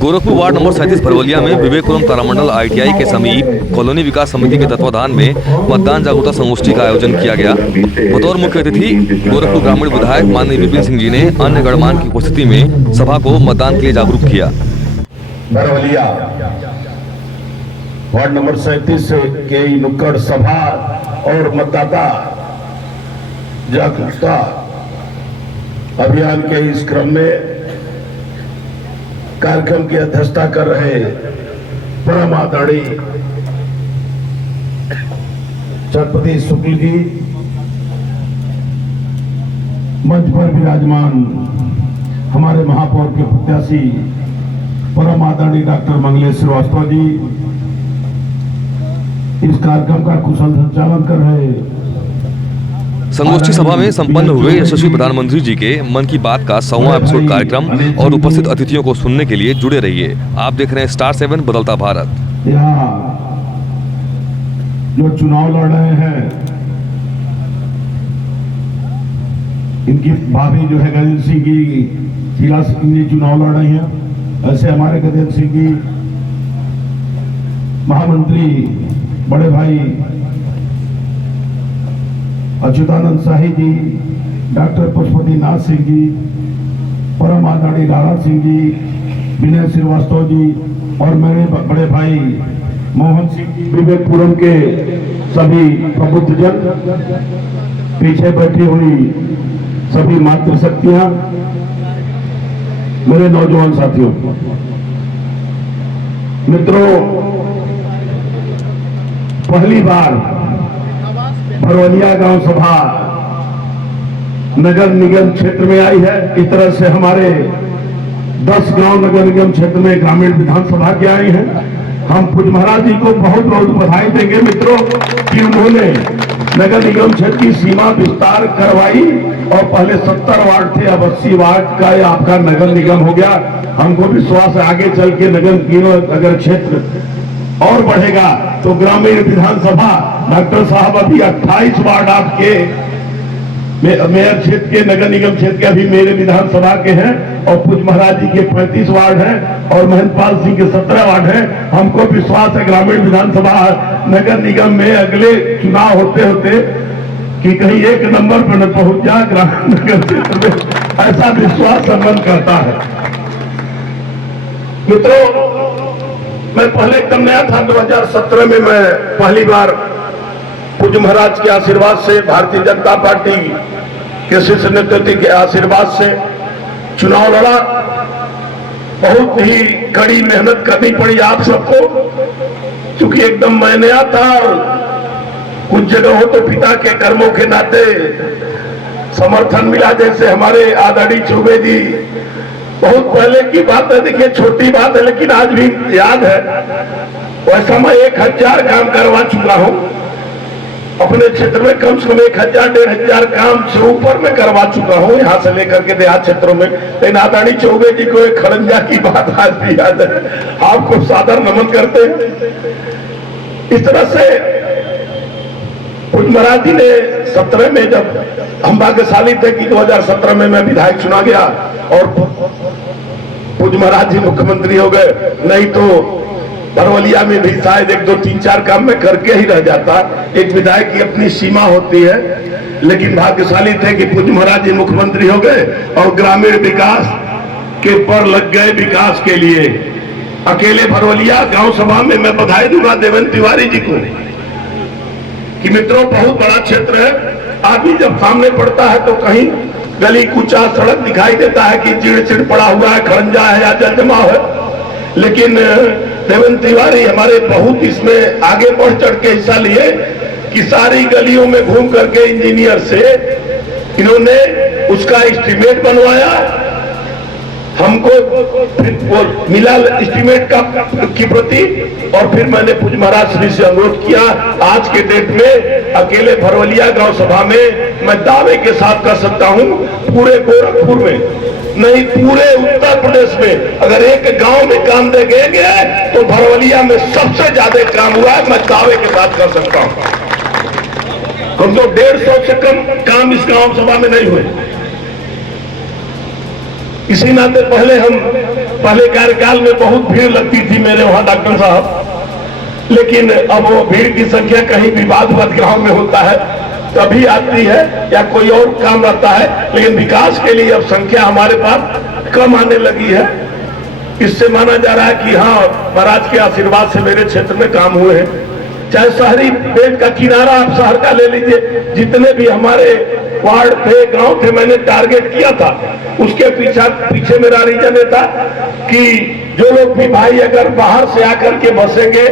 Gorakhpur ward number 37 Bharwaliya में विवेकपुरम तारामंडल ITI के समीप कॉलोनी विकास समिति के तत्वाधान में मतदान जागरूकता संगोष्ठी का आयोजन किया गया। बतौर मुख्य अतिथि गोरखपुर ग्रामीण विधायक माननीय विपिन सिंह जी ने अन्य गणमान्य की उपस्थिति में सभा को मतदान के लिए जागरूक किया। भरवलिया वार्ड नंबर 37 के नुक्कड़ सभा और मतदाता जागरूकता अभियान के इस क्रम में कार्यक्रम की अध्यक्षता कर रहे परम आदरणीय चक्रपति शुक्ल जी, मंच पर विराजमान हमारे महापौर के प्रत्याशी परम आदरणीय डॉक्टर मंगलेश श्रीवास्तव जी, इस कार्यक्रम का कुशल संचालन कर रहे संगोष्ठी सभा में संपन्न हुए यशस्वी प्रधानमंत्री जी के मन की बात का 100वां एपिसोड कार्यक्रम और उपस्थित अतिथियों को सुनने के लिए जुड़े रहिए। आप देख रहे हैं स्टार 7 बदलता भारत। यहाँ जो चुनाव लड़ रहे हैं, इनकी भाभी जो है गजेंद्र सिंह की शीला सिंह जी चुनाव लड़ रही हैं। ऐसे हमारे गजेंद्र सिंह जी महामंत्री बड़े भाई अच्युतानंद शाही जी, डॉक्टर पशुपति नाथ सिंह जी, परम आदरणीय लाला सिंह जी, विनय श्रीवास्तव जी और मेरे बड़े भाई मोहन सिंह जी, विवेकपुरम के सभी प्रबुद्धजन, पीछे बैठी हुई सभी मातृशक्तियां, मेरे नौजवान साथियों, मित्रों, पहली बार भरवलिया गांव सभा नगर निगम क्षेत्र में आई है। इस तरह से हमारे 10 गांव नगर निगम क्षेत्र में ग्रामीण विधानसभा की आई हैं। हम पूज्य महाराज जी को बहुत बहुत बधाई देंगे मित्रों कि उन्होंने नगर निगम क्षेत्र की सीमा विस्तार करवाई और पहले 70 वार्ड थे, अब 80 वार्ड का आपका नगर निगम हो गया। हमको विश्वास है आगे चल के नगर क्षेत्र और बढ़ेगा। तो ग्रामीण विधानसभा डॉक्टर साहब अभी 28 वार्ड आपके मेयर क्षेत्र के, नगर निगम क्षेत्र के अभी मेरे विधानसभा के हैं और पूज्य महाराज जी के 35 वार्ड हैं और महेंद्रपाल सिंह के 17 वार्ड हैं। हमको विश्वास है ग्रामीण विधानसभा नगर निगम में अगले चुनाव होते होते कि कहीं 1 नंबर पर न पहुंच जाए ग्रामीण नगर क्षेत्र में, ऐसा विश्वास संबंध करता है। मित्रों, मैं पहले एकदम नया था। 2017 में मैं पहली बार पूज्य महाराज के आशीर्वाद से, भारतीय जनता पार्टी के शीर्ष नेतृत्व के आशीर्वाद से चुनाव लड़ा। बहुत ही कड़ी मेहनत करनी पड़ी आप सबको, क्योंकि एकदम मैं नया था और कुछ जगह हो तो पिता के कर्मों के नाते समर्थन मिला। जैसे हमारे आदरणीय चौबे जी, बहुत पहले की बात है, देखिए छोटी बात है लेकिन आज भी याद है। वैसा मैं 1000 काम करवा चुका हूं अपने क्षेत्र में, कम से कम 1000-1500 काम से ऊपर में करवा चुका हूं, यहां से लेकर के देहात क्षेत्रों में। लेकिन आदरणीय चौबे जी को एक खड़ंजा की बात आज भी याद है, आपको सादर नमन करते हैं। इस तरह से पूज्य महाराज जी ने 17 में, जब हम भाग्यशाली थे कि 2017 में मैं विधायक चुना गया और पूज्य महाराज जी मुख्यमंत्री हो गए, नहीं तो भरवलिया में भी शायद 1, 2, 3, 4 काम में करके ही रह जाता। एक विधायक की अपनी सीमा होती है, लेकिन भाग्यशाली थे कि पूज्य महाराज जी मुख्यमंत्री हो गए और ग्रामीण विकास के पर लग गए विकास के लिए। अकेले भरवलिया गांव सभा में मैं बधाई दूंगा देवेंद्र तिवारी जी को कि मित्रों बहुत बड़ा क्षेत्र है। आदमी जब सामने पड़ता है तो कहीं गली कूचा सड़क दिखाई देता है कि चिड़ पड़ा हुआ है, खड़ंजा है या जल जमाव है, लेकिन देवेंद्र तिवारी हमारे बहुत इसमें आगे बढ़ चढ़ के हिस्सा लिए कि सारी गलियों में घूम करके इंजीनियर से इन्होंने उसका एस्टीमेट बनवाया। हमको फिर वो मिला एस्टीमेट की प्रति और फिर मैंने पूज्य महाराज श्री से अनुरोध किया। आज के डेट में अकेले भरवलिया गांव सभा में मैं दावे के साथ कर सकता हूं, पूरे गोरखपुर में नहीं पूरे उत्तर प्रदेश में अगर एक गांव में काम दे गए तो भरवलिया में सबसे ज्यादा काम हुआ है, मैं दावे के साथ कर सकता हूं। कम से 150 से कम काम इस गांव सभा में नहीं हुए। इसी नाते पहले हम पहले कार्यकाल में बहुत भीड़ लगती थी मेरे वहां डॉक्टर साहब, लेकिन अब वो भीड़ की संख्या कहीं विवादवत गांव में होता है तभी आती है या कोई और काम रहता है, लेकिन विकास के लिए अब संख्या हमारे पास कम आने लगी है। इससे माना जा रहा है कि हाँ, महाराज के आशीर्वाद से मेरे क्षेत्र में काम हुए हैं। चाहे शहरी बेल्ट का किनारा आप शहर का ले लीजिए, जितने भी हमारे वार्ड थे, गांव थे, मैंने टारगेट किया था। उसके पीछे मेरा रीजन ये था कि जो लोग भी भाई अगर बाहर से आकर के बसेंगे,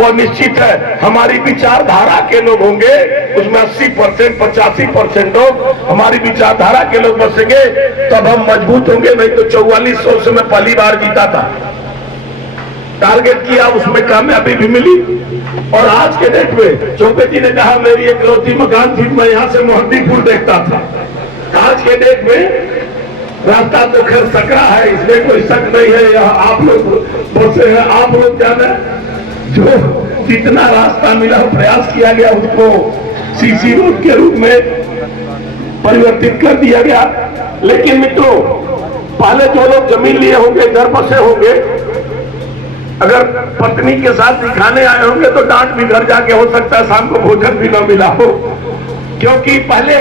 और निश्चित है हमारी विचारधारा के लोग होंगे, उसमें 80% 85% लोग हमारी विचारधारा के लोग बसेंगे, तब हम मजबूत होंगे। नहीं तो 4400 से मैं पहली बार जीता था, टारगेट किया, उसमें कामयाबी भी मिली। और आज के डेट में चौबे जी ने कहा मेरी इकलौती मकान थी, मैं यहाँ से मोहद्दीपुर देखता था। आज के डेट में रास्ता तो खैर सकरा है, इसमें कोई शक नहीं है। यहाँ आप लोग बसे हैं, आप लोग जाने जो जितना रास्ता मिला प्रयास किया गया उसको सीसी रोड के रूप में परिवर्तित कर दिया गया। लेकिन मित्रों, पहले जो लोग जमीन लिए होंगे, घर बसे होंगे, अगर पत्नी के साथ दिखाने आए होंगे तो डांट भी घर जाके हो सकता है, शाम को भोजन भी न मिला हो, क्योंकि पहले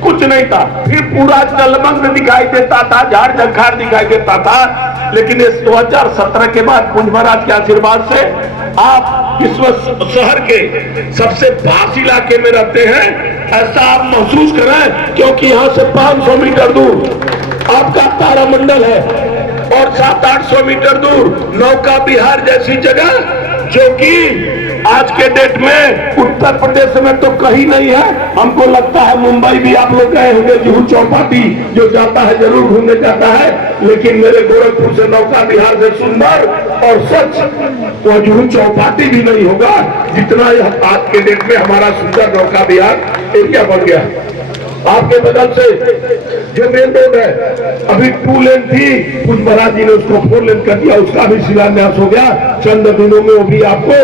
कुछ नहीं था, फिर पूरा जलमग्न दिखाई देता था, झाड़ झंखाड़ दिखाई देता था। लेकिन इस 2017 के बाद कुंज महाराज के आशीर्वाद से आप इस शहर के सबसे पास इलाके में रहते हैं, ऐसा आप महसूस करें, क्योंकि यहाँ से 500 मीटर दूर आपका तारामंडल है और 700-800 मीटर दूर नौका विहार जैसी जगह, जो कि आज के डेट में उत्तर प्रदेश में तो कहीं नहीं है। हमको लगता है मुंबई भी आप लोग गए होंगे, जुहू चौपाटी जो जाता है जरूर घूमने जाता है, लेकिन मेरे गोरखपुर से नौका विहार से सुंदर और सच वो जुहू चौपाटी भी नहीं होगा जितना यह आज के डेट में हमारा सुंदर नौका विहार एरिया बन गया। आपके बगल से जो मेन रोड है, अभी 2 लेन थी, कुछ महाराज जी ने उसको 4 लेन कर दिया, उसका भी शिलान्यास हो गया। चंद दिनों में वो भी आपको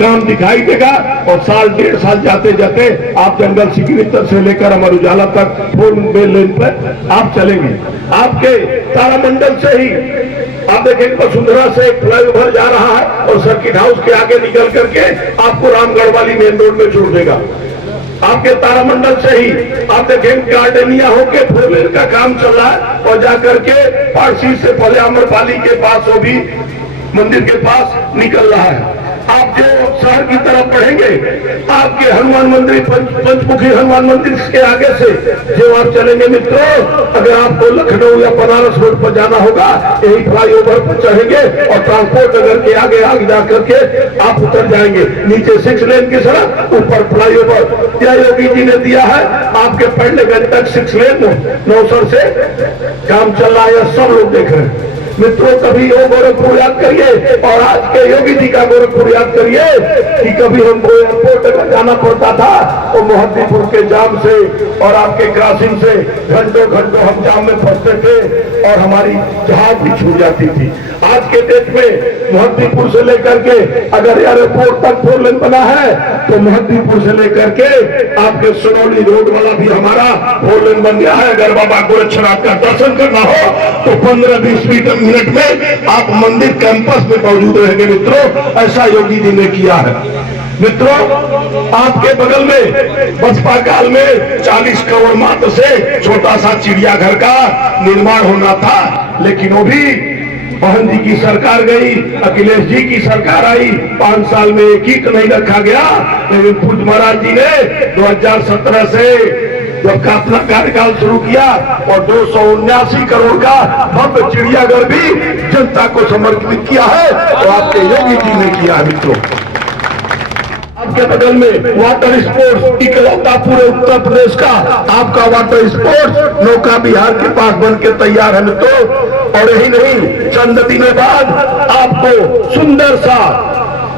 काम दिखाई देगा और साल 1.5 साल जाते जाते आप जंगल सिकरीतर से लेकर अमर उजाला तक 4 लेन पर आप चलेंगे। आपके तारामंडल से ही आप देखेंगे वसुंधरा से एक फ्लाईओवर जा रहा है और सर्किट हाउस के आगे निकल करके आपको रामगढ़ वाली मेन रोड में छोड़ देगा। आपके तारामंडल से ही आप देखेंगे गार्डनिया होके 4 लेन का काम चल रहा है और जाकर के पारसी से पहले अमरपाली के पास वो भी मंदिर के पास निकल रहा है। आप जो शहर की तरफ बढ़ेंगे, आपके हनुमान मंदिर पंचमुखी हनुमान मंदिर के आगे से जो आप चलेंगे मित्रों, अगर आपको लखनऊ या बनारस रोड पर जाना होगा, यही फ्लाईओवर पर चढ़ेंगे और ट्रांसपोर्ट नगर के आगे जाकर के आप उतर जाएंगे। नीचे 6 लेन की सड़क, ऊपर फ्लाईओवर यह योगी जी ने दिया है। आपके पढ़नेगंज तक 6 लेन नौसर से काम चल रहा है, सब लोग देख रहे हैं। मित्रों, कभी वो गोरखपुर याद करिए और आज के योगी जी का गोरखपुर याद करिए कि कभी हमको एयरपोर्ट अगर जाना पड़ता था तो मोहद्दीपुर के जाम से और आपके क्रॉसिंग से घंटों घंटों हम जाम में फंसते थे और हमारी जहाज भी छूट जाती थी। आज के डेट में मोहद्दीपुर से लेकर के अगर एयरपोर्ट तक 4 लेन बना है तो मोहद्दीपुर से लेकर के आपके सोनौली रोड वाला भी हमारा 4 लेन बन गया है। अगर बाबा गोरक्षनाथ का दर्शन करना हो तो 15-20 मिनट में आप मंदिर कैंपस में मौजूद रहेंगे। मित्रों, ऐसा योगी जी ने किया है। मित्रों, आपके बगल में बसपा काल में 40 करोड़ मात्र से छोटा सा चिड़ियाघर का निर्माण होना था, लेकिन वो भी मोहन जी की सरकार गई, अखिलेश जी की सरकार आई, 5 साल में एक ईंट नहीं रखा गया। लेकिन पूज्य महाराज जी ने 2017 से जब का अपना कार्यकाल शुरू किया और 279 करोड़ का भव्य चिड़ियाघर भी जनता को समर्पित किया है, तो आपके योगी जी ने किया है। मित्रों, आपके बगल में वाटर स्पोर्ट्स इकलौता पूरे उत्तर प्रदेश का आपका वाटर स्पोर्ट्स नौका विहार के पास बन के तैयार है। मित्रों, और यही नहीं, चंद दिनों बाद आपको सुंदर सा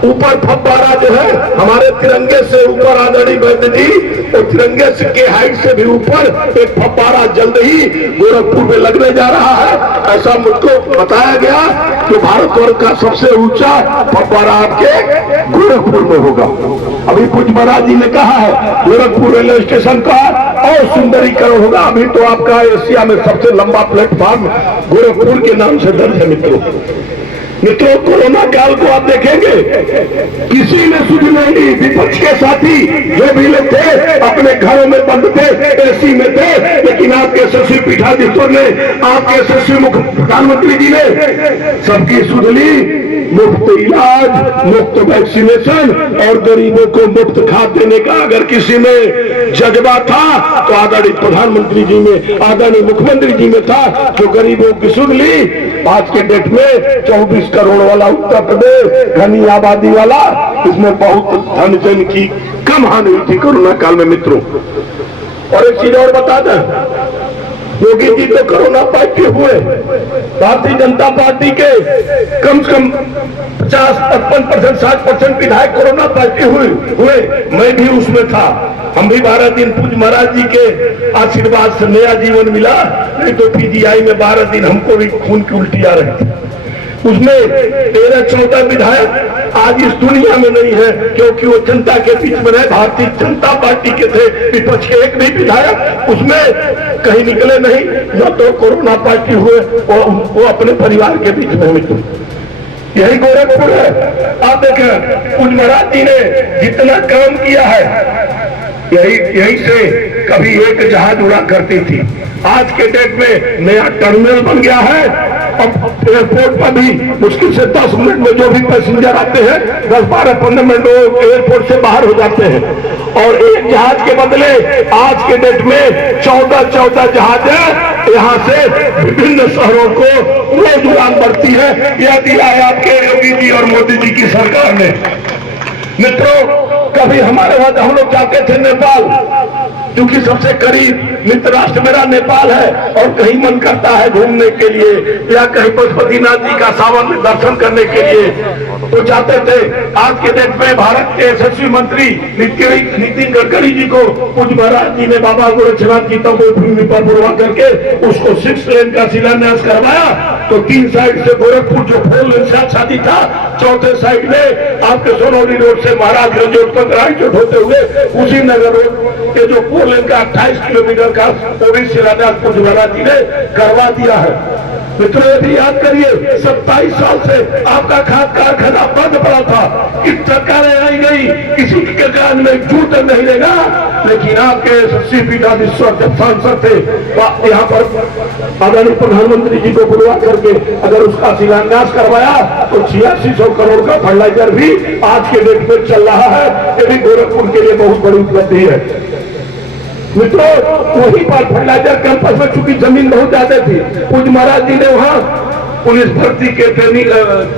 ऊपर फव्वारा जो है हमारे तिरंगे से ऊपर आदरणीय वैद्य जी, तो तिरंगे के हाइट से भी ऊपर एक फव्वारा जल्द ही गोरखपुर में लगने जा रहा है। ऐसा मुझको बताया गया कि भारतवर्ष का सबसे ऊंचा फव्वारा आपके गोरखपुर में होगा। अभी कुछ महाराज जी ने कहा है गोरखपुर रेलवे स्टेशन का और सुंदरीकरण होगा। अभी तो आपका एशिया में सबसे लंबा प्लेटफॉर्म गोरखपुर के नाम से दर्ज है मित्रों। कोरोना काल को आप देखेंगे, किसी ने सुध नहीं, विपक्ष के साथी जो भी लोग थे अपने घरों में बंद थे, एसी में थे, लेकिन आपके यशस्वी पीठाधीश्वर ने, आपके यशस्वी प्रधानमंत्री जी ने सबकी सुध ली। मुफ्त इलाज, मुफ्त वैक्सीनेशन और गरीबों को मुफ्त खाद देने का अगर किसी में जज्बा था तो आदरणीय प्रधानमंत्री जी में, आदरणीय मुख्यमंत्री जी में था, जो गरीबों की सुध ली। आज के डेट में 24 करोड़ वाला उत्तर प्रदेश, घनी आबादी वाला, इसमें बहुत धन जन की कम हानि हुई थी कोरोना काल में मित्रों। और एक चीज और बता दें, योगी जी तो कोरोना पॉजिटिव हुए, भारतीय जनता पार्टी के कम से कम 50-55%, 60% विधायक कोरोना पॉजिटिव हुए। मैं भी उसमें था। हम भी 12 दिन पूज्य महाराज जी के आशीर्वाद से नया जीवन मिला, नहीं तो पीजीआई में 12 दिन हमको भी खून की उल्टी आ रही थी। उसमें 13-14 विधायक आज इस दुनिया में नहीं है, क्योंकि वो जनता के बीच में रहे, भारतीय जनता पार्टी के थे। विपक्ष के एक भी विधायक उसमें कहीं निकले नहीं, न तो कोरोना पॉजिटिव हुए और वो अपने परिवार के बीच में मित्रों। यही गोरखपुर है। आप देखें पूज्य महाराज जी ने जितना काम किया है, यही से कभी एक जहाज उड़ा करती थी। आज के डेट में नया टर्मिनल बन गया है। अब एयरपोर्ट पर भी मुश्किल से 10 मिनट में जो भी पैसेंजर आते हैं, 10-12-15 मिनट में एयरपोर्ट से बाहर हो जाते हैं। और एक जहाज के बदले आज के डेट में 14 जहाज है। यहाँ से विभिन्न शहरों को रोज उड़ान बढ़ती है। यह दिया है आपके योगी जी और मोदी जी की सरकार ने। मित्रों, कभी हमारे वहां हम लोग जाते थे नेपाल, क्योंकि सबसे करीब मित्र राष्ट्र मेरा नेपाल है, और कहीं मन करता है घूमने के लिए या कहीं पशुपतिनाथ जी का सावन में दर्शन करने के लिए तो जाते थे। आज के डेट में भारत के यशस्वी मंत्री नितिन गडकरी जी को पूज्य महाराज जी ने बाबा गोरक्षनाथ जी तक भूमि पर बुलवा करके उसको 6 लेन का शिलान्यास करवाया। तो 3 साइड से गोरखपुर जो 4 लेन से शादी था, चौथे साइड में आपके सोनौली रोड से महाराजगंज रोड तक राइट होते हुए उसी नगर रोड के जो 4 लेन का 28 किलोमीटर का वो भी शिलान्यास पूज्य महाराज जी ने करवा दिया है। मित्रों, यदि याद करिए 27 साल से आपका खाद कारखाना बंद पड़ा था, किस सरकारें आई गई, किसी के कान में जूट नहीं लेगा, लेकिन आपके यशस्वी पीठाधीश्वर जब सांसद थे यहाँ पर आदरणीय प्रधानमंत्री जी को बुलवा करके अगर उसका शिलान्यास करवाया तो 8600 करोड़ का फर्टिलाइजर भी आज के डेट में चल रहा है। ये भी गोरखपुर के लिए बहुत बड़ी उपलब्धि है। मित्रों, वहीं पर फर्टिलाइजर कैंपस में चूंकि जमीन बहुत ज्यादा थी, पूज्य महाराज जी ने वहाँ पुलिस भर्ती के ट्रेनिंग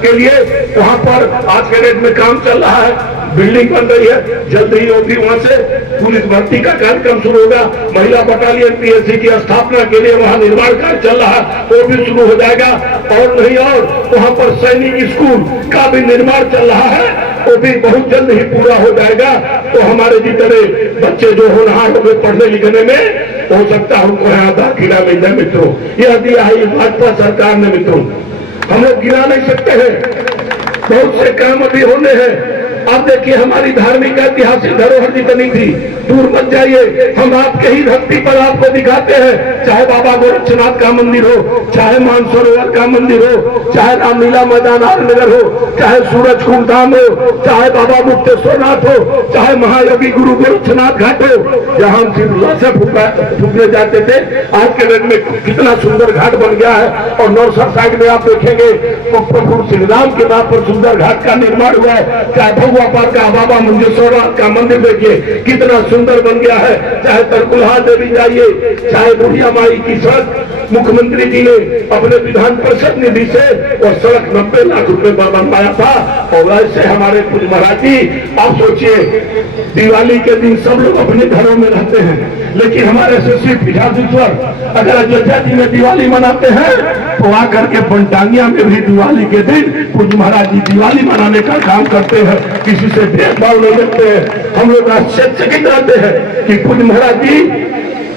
के लिए वहाँ पर आज के डेट में काम चल रहा है। बिल्डिंग बन रही है, जल्द ही होगी वहाँ से पुलिस भर्ती का कार्यक्रम शुरू होगा। महिला बटालियन पीएससी की स्थापना के लिए वहाँ निर्माण कार्य चल रहा है, वो भी शुरू हो जाएगा। और नहीं और वहाँ पर सैनिक स्कूल का भी निर्माण चल रहा है, वो भी बहुत जल्द ही पूरा हो जाएगा। तो हमारे जितने बच्चे जो होनहार हो गए पढ़ने लिखने में, हो सकता है उनको यहाँ दाखिला मिल जाए। मित्रों, यह दिया है भाजपा सरकार ने। मित्रों, हम लोग गिरा नहीं सकते हैं, बहुत से काम अभी होने हैं। अब देखिए हमारी धार्मिक ऐतिहासिक धरोहर जितनी थी, दूर मत जाइए, हम आपके ही धरती पर आपको दिखाते हैं। चाहे बाबा गोरक्षनाथ का मंदिर हो, चाहे मानसरोवर का मंदिर हो, चाहे रामलीला मैदान नगर हो, चाहे सूरज कुंड धाम हो, चाहे बाबा मुक्तेश्वरनाथ हो, चाहे महायोगी गुरु गोरक्षनाथ घाट हो, जहाँ हम सिर्फ से फूकने जाते थे, आज के दिन में कितना सुंदर घाट बन गया है। और नौसर साइड में आप देखेंगे तो प्रभु श्री राम के नाम पर सुंदर घाट का निर्माण हुआ है। चाहे भगवा पार का बाबा मुंजेश्वरनाथ का मंदिर देखिए कितना सुंदर बन गया है। चाहे तरकुलहा देवी जाइए, चाहे बुढ़िया माई की सड़क मुख्यमंत्री जी ने अपने विधान परिषद निधि से और सड़क 90 लाख रुपए पर बनवाया था। और ऐसे हमारे पूज्य महाराज जी, आप सोचिए दिवाली के दिन सब लोग अपने घरों में रहते हैं, लेकिन हमारे यशस्वी पीठाधीश्वर अगर अयोध्या जी में दिवाली मनाते हैं तो आकर के पंटांगिया में भी दिवाली के दिन पूज्य महाराज जी दिवाली मनाने का काम करते हैं, किसी से भेदभाव नहीं रखते हैं। हम लोग आश्चर्यचकित रहते हैं कि पूज्य महाराज जी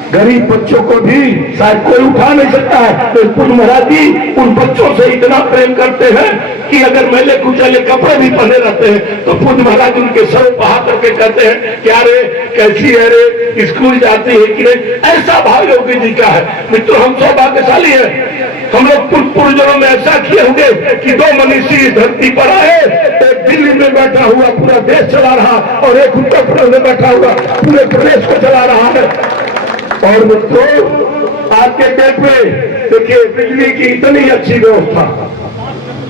गरीब बच्चों को भी शायद कोई उठा नहीं सकता है, तो पूज्य महाराज जी उन बच्चों से इतना प्रेम करते हैं कि अगर मैले कुचले कपड़े भी पहने रहते हैं तो पूज्य महाराज उनके सर पर हाथ रख के कहते हैं क्या रे, कैसी है रे, स्कूल जाती है कि नहीं। ऐसा भाव योगी जी का है। मित्रों, हम सौभाग्यशाली है, हम लोग पूर्वजों में ऐसा किए होंगे कि दो मनीषी इस धरती पर आए, एक दिल्ली में बैठा हुआ पूरा देश चला रहा और एक उत्तर प्रदेश में बैठा हुआ पूरे प्रदेश को चला रहा है। और मित्रों, आज के डेट में देखिए बिजली की इतनी अच्छी व्यवस्था,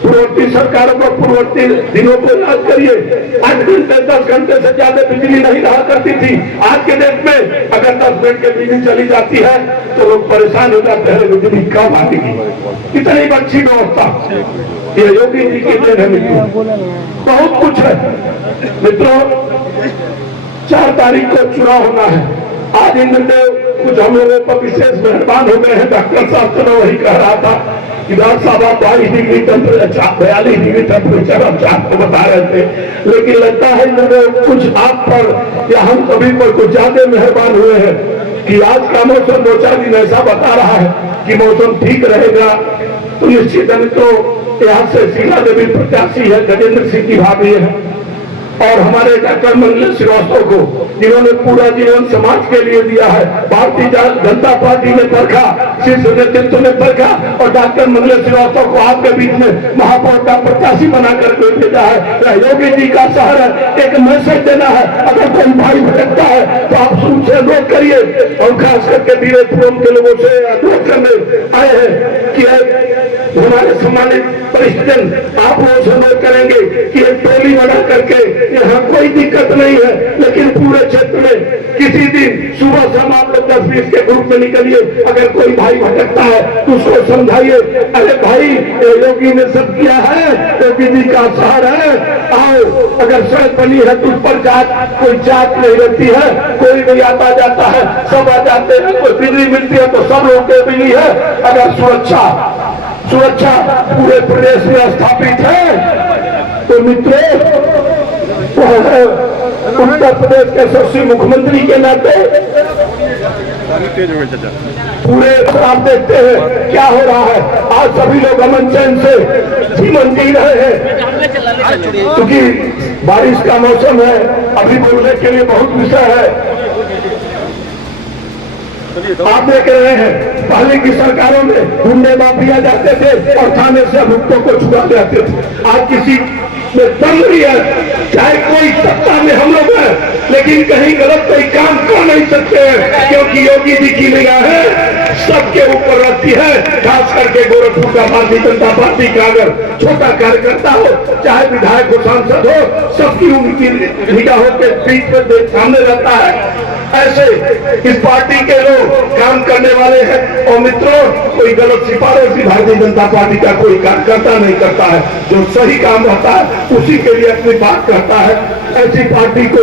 पूर्ववर्ती सरकारों को, पूर्ववर्ती दिनों को याद करिए, 8 घंटे 10 घंटे से ज्यादा बिजली नहीं रहा करती थी। आज के डेट में अगर 10 मिनट की बिजली चली जाती है तो लोग परेशान हो जाते हैं, बिजली कब आएगी। इतनी अच्छी व्यवस्था ये योगी जी की देन है। मित्रों, बहुत कुछ है। मित्रों, 4 तारीख को चुनाव होना है। आज इंद्रदेव कुछ हम लोगों पर विशेष मेहरबान हो गए हैं। डॉक्टर साहब तो वही कह रहा था कि डॉक्टर साहब आप 22 डिग्री टेम्परेचर, 42 डिग्री टेम्परेचर आप चाप को बता रहे थे, लेकिन लगता है इंद्रदेव कुछ आप पर या हम सभी पर कुछ ज्यादा मेहरबान हुए हैं कि आज का मौसम 2-4 दिन ऐसा बता रहा है कि मौसम ठीक रहेगा। तो निश्चित है तो यहाँ से शीला देवी प्रत्याशी है, गजेंद्र सिंह की भाभी है, और हमारे डॉक्टर मंगलेश श्रीवास्तव को, जिन्होंने पूरा जीवन समाज के लिए दिया है। भारतीय जनता पार्टी ने परखा, शीर्ष नेतृत्व ने परखा और डॉक्टर मंगलेश श्रीवास्तव को आपके बीच में महापौर का प्रत्याशी बनाकर भेजा है। योगी जी का शहर है, एक मैसेज देना है। अगर कोई भाई भटकता है तो आप उनसे अनुरोध करिए, और खास करके वीरपुरम के लोगों से अनुरोध करने आए हैं कि हमारे सम्मानित प्रेसिडेंट आप लोगों से अनुरोध करेंगे कि एक टोली बना करके, यहाँ कोई दिक्कत नहीं है, लेकिन पूरे क्षेत्र में किसी दिन सुबह शाम आप लोग 10-20 के ग्रुप में निकलिए। अगर कोई भाई भटकता है तो उसको समझाइए, अरे भाई योगी ने सब किया है, योगी जी का शहर है, आओ। अगर सड़क बनी है तो उस पर कोई जात नहीं रहती है, कोई भी आता जाता है, सब आ जाते हैं। कोई बिजली मिलती है तो सब लोग को बिजली है। अगर सुरक्षा पूरे प्रदेश में स्थापित है तो मित्रों, वह है उत्तर प्रदेश के यशस्वी मुख्यमंत्री के नाते पूरे आप देखते हैं क्या हो रहा है। आज सभी लोग अमन चैन से जीवन जी रहे हैं, क्योंकि बारिश का मौसम है। अभी बोलने के लिए बहुत विषय है। आप देख रहे हैं पहले की सरकारों में गुंडे माफिया जाते थे और थाने से अभियुक्तों को छुड़ा देते थे। आज किसी में दम नहीं है, चाहे कोई सत्ता में हम लोग हैं, लेकिन कहीं गलत कोई काम कर नहीं सकते हैं, क्योंकि योगी जी की निगाहें सबके ऊपर रहती है। खास करके गोरखपुर का भारतीय जनता पार्टी का अगर छोटा कार्यकर्ता हो, चाहे विधायक हो, सांसद हो, सबकी उनकी निगाहों के बीच में सामने रहता है। ऐसे इस पार्टी के लोग काम करने वाले हैं। और मित्रों, कोई गलत सिफारिश भारतीय जनता पार्टी का कोई कार्यकर्ता नहीं करता है। जो सही काम रहता है उसी के लिए अपनी बात करता है। ऐसी पार्टी को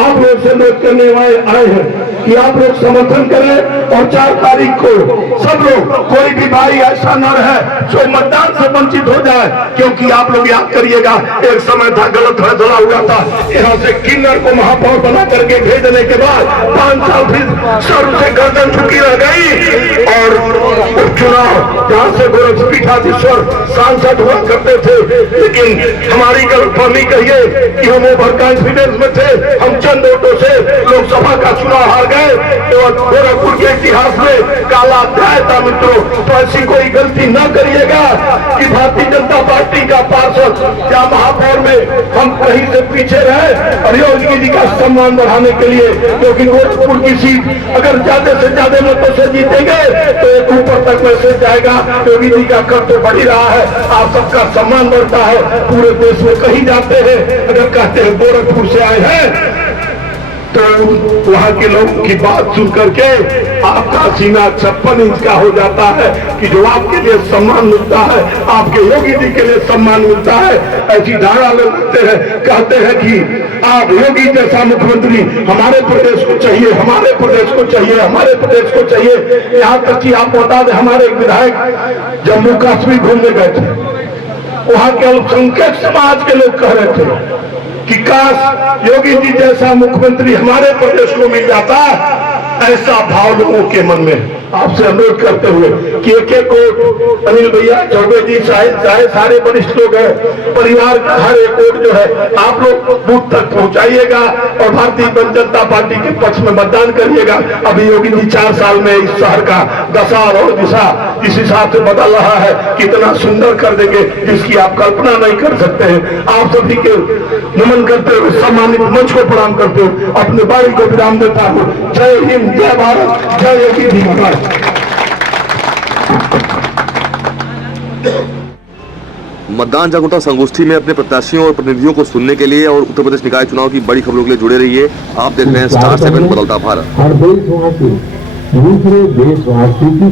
आप लोग से अनुरोध करने आए हैं कि आप लोग समर्थन करें और 4 तारीख को सब लोग, कोई भी भाई ऐसा न रहे जो मतदान से वंचित हो जाए, क्योंकि आप लोग याद करिएगा एक समय था गलत फैसला हुआ था। यहाँ से किन्नर को महापौर बना करके भेजने के बाद 5 साल फिर सर से गर्दन झुकी रह गई और उपचुनाव जहाँ से गोरखपीठाधीश्वर सांसद हुआ करते थे। लेकिन हमारी गलतफहमी कहिए कि हम ओवर कॉन्फिडेंस में थे, हम चंद वोटों से लोकसभा का चुनाव हार गए। तो गोरखपुर के इतिहास में काला अध्याय था। मित्रों, तो ऐसी कोई गलती न करिएगा कि भारतीय जनता पार्टी का पार्षद या महापौर में हम कहीं से पीछे रहे। और योगी जी का सम्मान बढ़ाने के लिए, क्योंकि गोरखपुर की सीट अगर ज्यादा से ज्यादा मतों से जीतेंगे तो एक ऊपर तक मैसेज जाएगा, योगी जी का कर तो बढ़ ही रहा है, आप सबका सम्मान बढ़ता है। पूरे देश में कहीं जाते हैं, अगर कहते हैं गोरखपुर से आए हैं, तो वहां के लोगों की बात सुन करके आपका सीना 56 इंच का हो जाता है कि जो आपके लिए सम्मान मिलता है, आपके योगी जी के लिए सम्मान मिलता है। ऐसी धारणा लगाते हैं, कहते हैं कि आप योगी जैसा मुख्यमंत्री हमारे प्रदेश को चाहिए, हमारे प्रदेश को चाहिए, हमारे प्रदेश को चाहिए। यहाँ तक कि आप बता दें, हमारे एक विधायक जम्मू कश्मीर घूमने गए थे, वहां के अल्पसंख्यक समाज के लोग कह रहे थे कि काश योगी जी जैसा मुख्यमंत्री हमारे प्रदेश को मिल जाता ऐसा भाव लोगों के मन में है। आपसे अनुरोध करते हुए कि एक वोट अनिल भैया, चौबे जी, चाहे सारे वरिष्ठ लोग हैं, परिवार का हर एक वोट जो है आप लोग बूथ तक पहुंचाइएगा और भारतीय जनता पार्टी के पक्ष में मतदान करिएगा। अभी योगी जी 4 साल में इस शहर का दशा और दिशा इस हिसाब से बदल रहा है, कितना सुंदर कर देंगे जिसकी आप कल्पना नहीं कर सकते हैं। आप सभी के नमन करते हुए, सम्मानित मंच को प्रणाम करते हुए अपने वाणी को विराम देता हूँ। जय हिंद, जय भारत, जय योगी जी महाराज। मतदान जागरूकता संगोष्ठी में अपने प्रत्याशियों और प्रतिनिधियों को सुनने के लिए और उत्तर प्रदेश निकाय चुनाव की बड़ी खबरों के लिए जुड़े रहिए। आप देख रहे हैं स्टार 7 बदलता भारत। हर देशवासी दूसरे देशवासी की